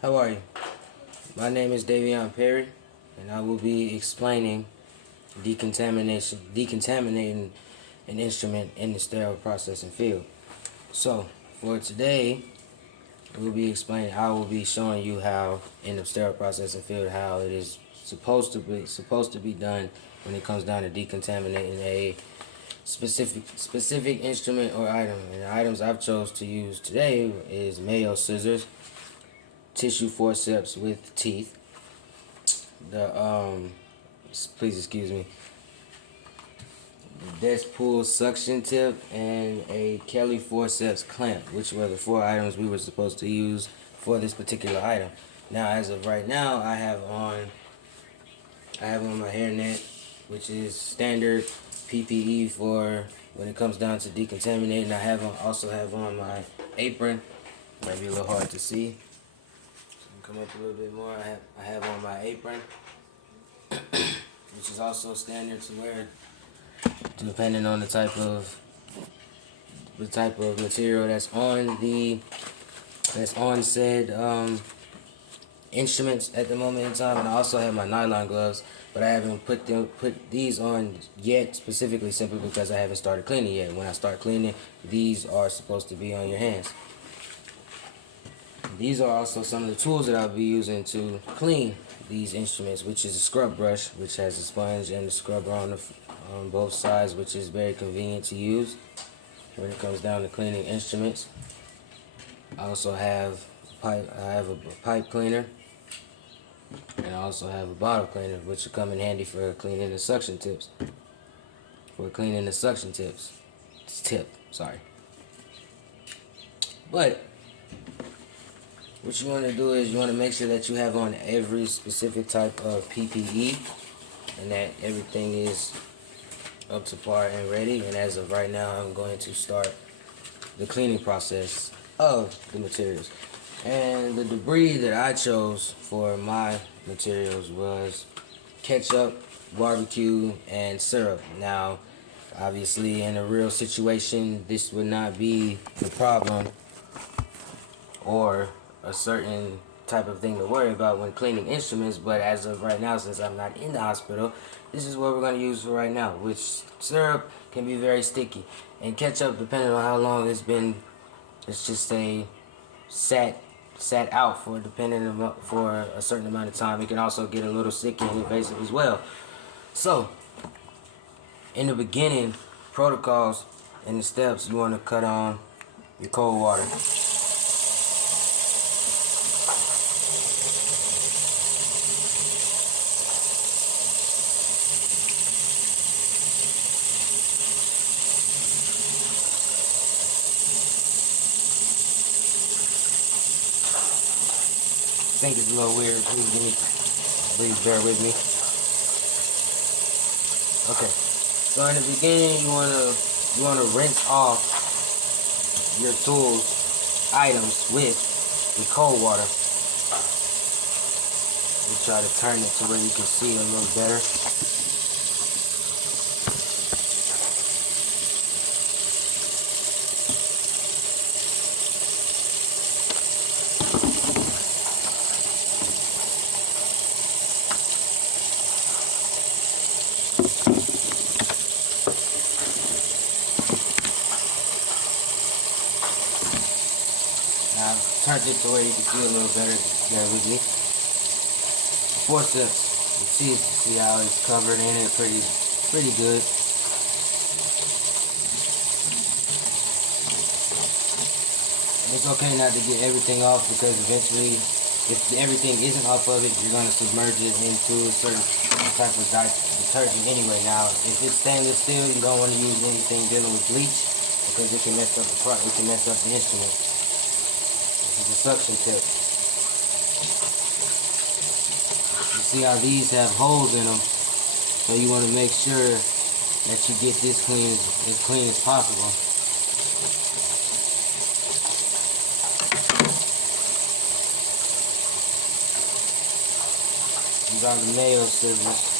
How are you? My name is Davion Perry, and I will be explaining decontaminating an instrument in the sterile processing field. So, for today, I will be showing you how in the sterile processing field how it is supposed to be done when it comes down to decontaminating a specific instrument or item. And the items I've chose to use today is Mayo scissors, tissue forceps with teeth, the please excuse me, the desk pull suction tip, and a Kelly forceps clamp, which were the four items we were supposed to use for this particular item. Now, as of right now, I have on my hairnet, which is standard PPE for when it comes down to decontaminating. Also have on my apron. Might be a little hard to see. Come up a little bit more. I have on my apron, which is also standard to wear, depending on the type of material that's on said instruments at the moment in time. And I also have my nylon gloves, but I haven't put these on yet, specifically simply because I haven't started cleaning yet. When I start cleaning, these are supposed to be on your hands. These are also some of the tools that I'll be using to clean these instruments, which is a scrub brush, which has a sponge and a scrubber on both sides, which is very convenient to use when it comes down to cleaning instruments. I also have a pipe cleaner, and I also have a bottle cleaner, which will come in handy for cleaning the suction tips. But what you want to do is you want to make sure that you have on every specific type of PPE and that everything is up to par and ready. And as of right now, I'm going to start the cleaning process of the materials. And the debris that I chose for my materials was ketchup, barbecue, and syrup. Now, obviously, in a real situation, this would not be the problem or a certain type of thing to worry about when cleaning instruments, but as of right now, since I'm not in the hospital, this is what we're going to use for right now, which syrup can be very sticky, and ketchup, depending on how long it's been, let's just say, sat out for a certain amount of time, it can also get a little sticky and invasive as well. So, in the beginning, protocols and the steps, you want to cut on your cold water. I think it's a little weird. Please bear with me. Okay. So in the beginning, you wanna rinse off your tools items with cold water. We try to turn it to where you can see a little better. Now, I've turned it to where you can see a little better. Bear with me. Forceps, the teeth, see how it's covered in it pretty good. And it's okay not to get everything off, because eventually, if everything isn't off of it, you're going to submerge it into a certain type of detergent anyway. Now, if it's stainless steel, you don't want to use anything dealing with bleach, because it can mess up the instrument. This is a suction tip. You see how these have holes in them, so you want to make sure that you get this as clean as possible. These are the Mayo scissors.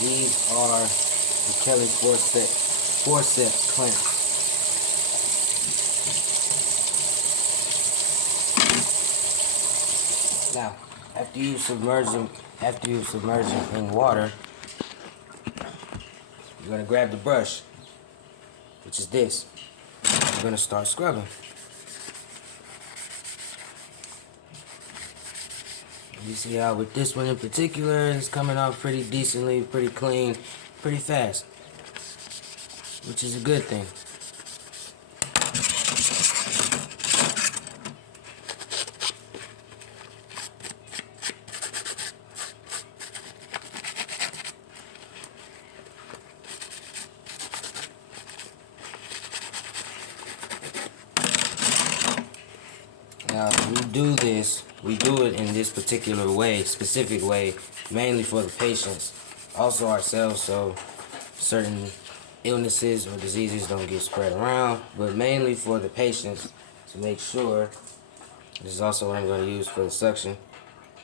These are the Kelly forceps clamps. Now, after you submerge them in water, you're gonna grab the brush, which is this. You're gonna start scrubbing. You see how with this one in particular, it's coming out pretty decently, pretty clean, pretty fast, which is a good thing. Now, we do it in this particular way, specific way, mainly for the patients, also ourselves, so certain illnesses or diseases don't get spread around, but mainly for the patients to make sure, this is also what I'm going to use for the suction,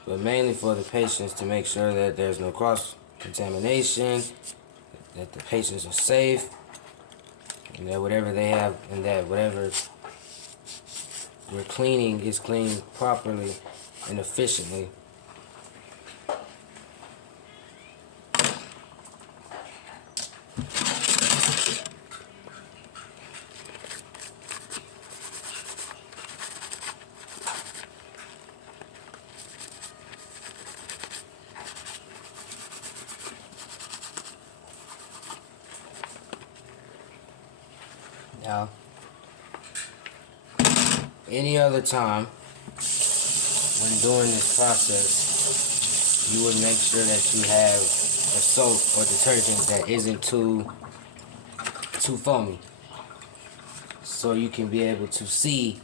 but mainly for the patients to make sure that there's no cross-contamination, that the patients are safe, and that whatever they have, and that whatever we're cleaning is cleaned properly and efficiently. Now, any other time when doing this process, you would make sure that you have a soap or detergent that isn't too foamy, so you can be able to see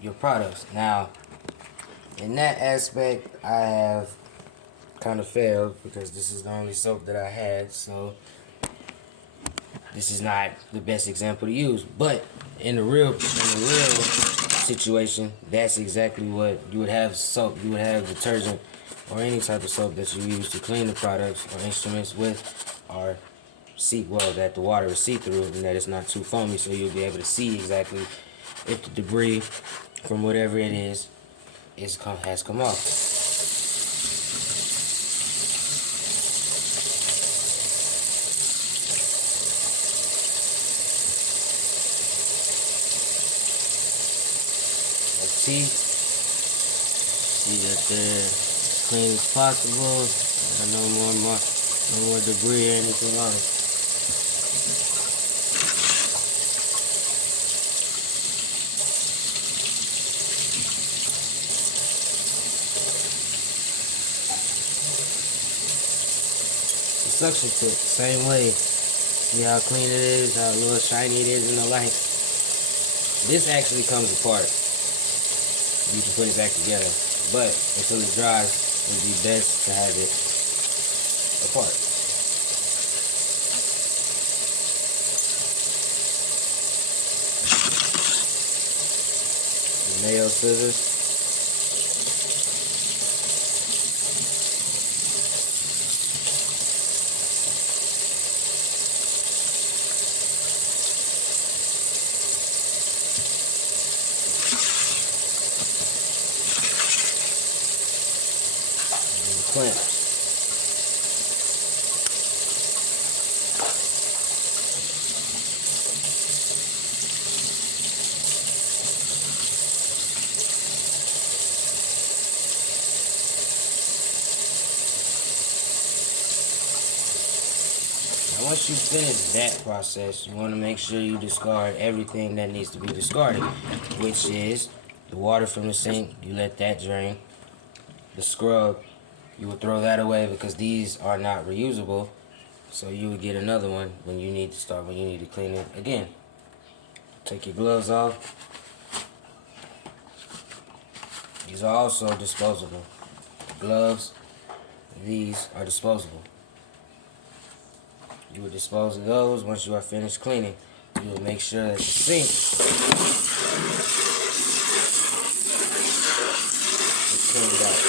your products. Now, in that aspect, I have kind of failed because this is the only soap that I had, so this is not the best example to use. But in the real situation, that's exactly what you would have. Soap, you would have detergent or any type of soap that you use to clean the products or instruments with, or that the water is see-through and that it's not too foamy, so you'll be able to see exactly if the debris from whatever it is has come off. See that they're as clean as possible. No more debris or anything on it. The suction tip, same way. See how clean it is, how little shiny it is in the light. This actually comes apart. You can put it back together, but until it dries, it would be best to have it apart. The nail scissors. Clamps. Now, once you finish that process, you want to make sure you discard everything that needs to be discarded, which is the water from the sink. You let that drain. The scrub, you would throw that away because these are not reusable, so you would get another one when you need to clean it again. Take your gloves off. These are also disposable. The gloves, these are disposable. You would dispose of those once you are finished cleaning. You will make sure that the sink is cleaned out.